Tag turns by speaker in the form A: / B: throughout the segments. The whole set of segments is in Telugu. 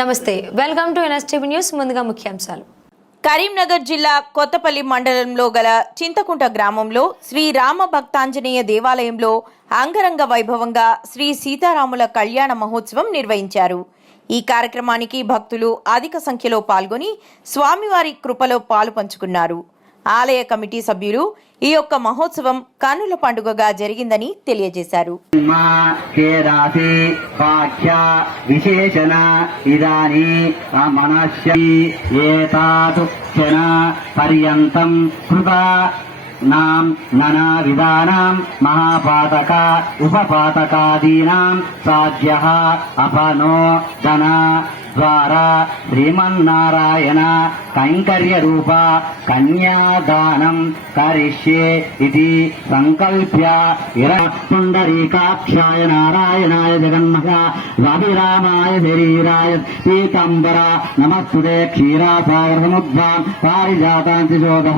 A: నమస్తే వెల్కమ్ టు ఎన్ఎస్టీవీ న్యూస్ ముందుగా ముఖ్యాంశాలు.
B: కరీంనగర్ జిల్లా కొత్తపల్లి మండలంలో గల చింతకుంట గ్రామంలో శ్రీ రామ భక్తాంజనేయ దేవాలయంలో అంగరంగ వైభవంగా శ్రీ సీతారాముల కళ్యాణ మహోత్సవం నిర్వహించారు. ఈ కార్యక్రమానికి భక్తులు అధిక సంఖ్యలో పాల్గొని స్వామివారి కృపలో పాలు పంచుకున్నారు. ఆలయ కమిటీ సభ్యులు ఈ యొక్క మహోత్సవం కన్నుల పండుగగా జరిగిందని తెలియజేశారు.
C: మా కేదాసి వాక్య విశేషణ ఇదాని మనస్య ఏతాతు పర్యంతం కృత నాం ననా విధానాం మహాపాతక ఉపపాతకాదీనాం సాధ్య అపనో ధన ద్వారా శ్రీమన్నారాయణ కైంకర్య రూప కన్యాదానం కరిష్యే ఇది సంకల్ప్య ఇర పుండరీకాక్షాయ నారాయణాయ జగన్మహ రవిరామాయ శరీరాయ పీతాంబర నమస్తుతే క్షీరాసాగర సముద్వాన్ పారిజాతాంతిశోధ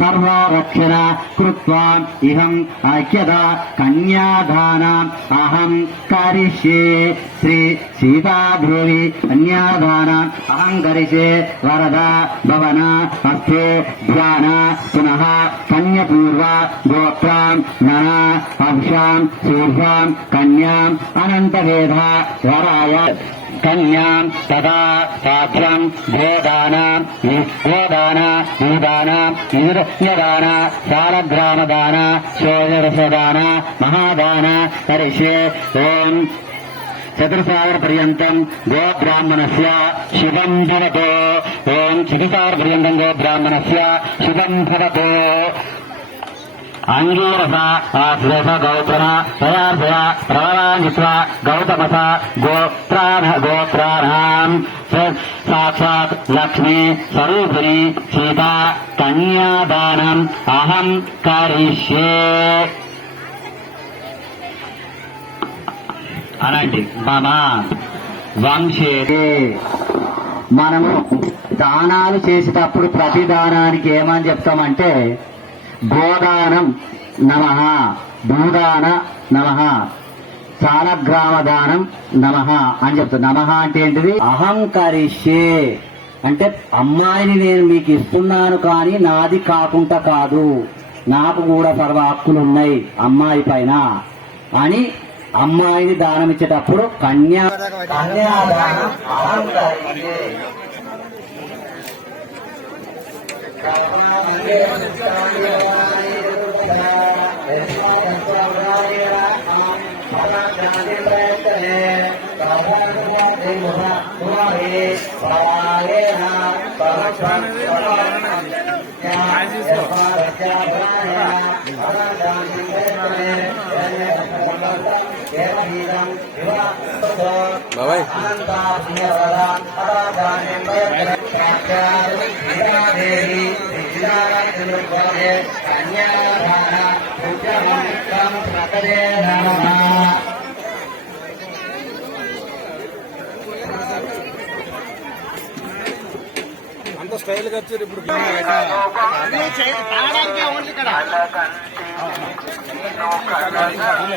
C: సర్వరక్షణ కృత్వా ఇహం ఐక్యత కన్యాదానం అహం కరిష్యే శ్రీ సీతాదేవి కన్యాదానం అహం కరిష్యే వరద భవన హస్తే ధ్యాన పునః కన్యపూర్వ గోత్రాం నన అంశాం శూర్భాం కన్యాం అనంతవేద వరాయ కన్యాం తదా పాత్రం గోదాన గోదాన భూదాన నిదాన సారగ్రామదాన శోధరసదాన మహాదాన కరిష్యే ఓం చతుర్సాగర పర్యంతం గో బ్రాహ్మణస్య శుభం భవతో ఓం చతుర్సాగర పర్యంతం గో బ్రాహ్మణస్య శుభం భవతో అంగీరస ఆశ్లేష గౌతమ తయార్భయ ప్రవరాంగిత్వ గౌతమస గోత్రాణ గోత్రాణం సాక్షాత్ లక్ష్మీ స్వరూపిణి సీత కన్యాదానం అహం కరిష్యే అలాంటి మమ వంశే. మనము దానాలు చేసేటప్పుడు ప్రతి దానానికి ఏమని చెప్తామంటే గోదానం నమ భూదాన నమ సాలగ్రామ దానం నమ అని చెప్తా. నమ అంటే ఏంటిది? అహంకరిషే అంటే అమ్మాయిని నేను మీకు ఇస్తున్నాను కానీ నాది కాకుండా కాదు. నాకు కూడా సర్వ హక్కులు ఉన్నాయి అమ్మాయి పైన అని అమ్మాయిని దానం ఇచ్చేటప్పుడు కన్యా కన్యాదానం
D: బాబాయ్. అంత స్టైల్గా వచ్చారు ఇప్పుడు.
E: నమస్తే అంటే సభ్యులు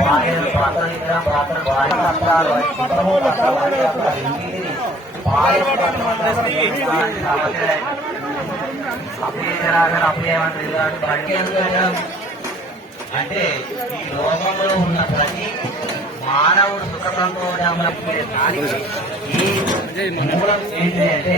C: బాధ్యతలు పత్రం ఇద్దరం పత్రం భార్య పత్రాలు అప్పుడు ఏమంటారు అంటే ఈ లోకంలో ఉన్న ప్రతి మానవుడు సుఖ సంతోషంలో దానికి ఈ మూలం ఏంటి అంటే